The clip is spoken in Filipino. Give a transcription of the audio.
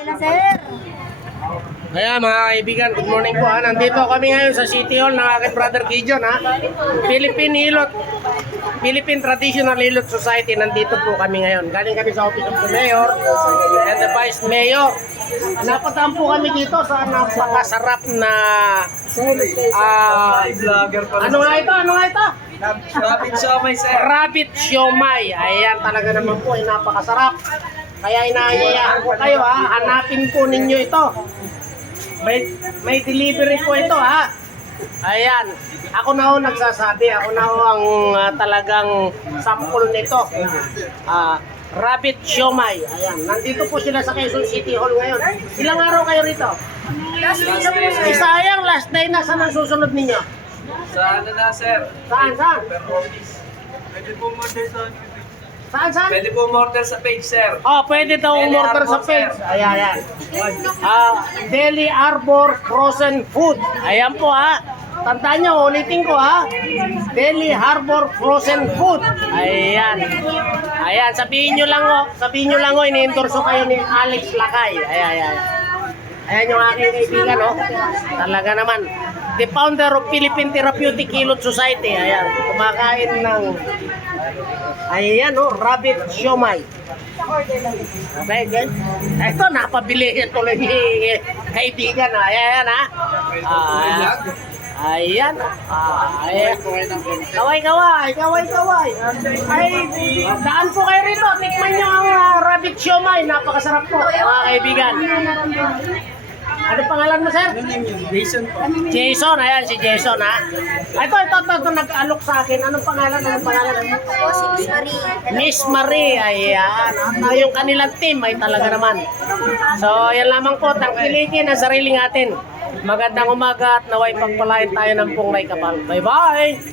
sila, sir. Kaya mga kaibigan, good morning po. Nandito kami ngayon sa City Hall ng aking brother Gideon. Philippine Traditional Hilot Society. Nandito po kami ngayon. Galing kami sa Office of the Mayor and the Vice Mayor. Napataan po kami dito sa napakasarap na ano nga ito? Rabbit siomay, sir. Rabbit siomay. Ayan, talaga naman po ay napakasarap. Kaya inaayayaan ko kayo, hanapin po ninyo ito. May delivery po ito, Ayan. Ako na ho nagsasabi. Ako na ho ang talagang sample nito. Rabbit siomay. Ayan. Nandito po sila sa Quezon City Hall ngayon. Ilang araw kayo rito? Sayang, last day na. Saan ang susunod ninyo? Sa ano na, sir? Saan? Pwede po umorder sa... Saan? Pwede po umorder sa page, sir. Pwede daw umorder sa page. Ayan. Deli Arbor Frozen Food. Ayan po, Tandaan nyo, ulitin ko, Deli Harbor Frozen Food. Ayan. Sabihin nyo lang, ini-endorso kayo ni Alex Lakay. Ayan yung aking kaibigan, Talaga naman. The founder of Philippine Therapeutic Hilot Society. Ayan, kumakain ng rabbit siomay. Okay, good. Ito, napabili tuloy ni kaibigan. Ayan. Kaway. Ay, daan po kayo rito. Tikman nyo ang rabbit siomay. Napakasarap po, mga kaibigan. Ano pangalan mo, sir? Jason po. Jason, ayan si Jason, Ito, nag-alok sa akin. Anong pangalan? Ako si Miss Marie. Miss Marie, ayan. At yung kanilang team ay talaga naman. So, yan lamang po. Tangkilikin ang sarili natin. Magandang umaga at naway pagpalain tayo ng punglay kapal. Bye-bye!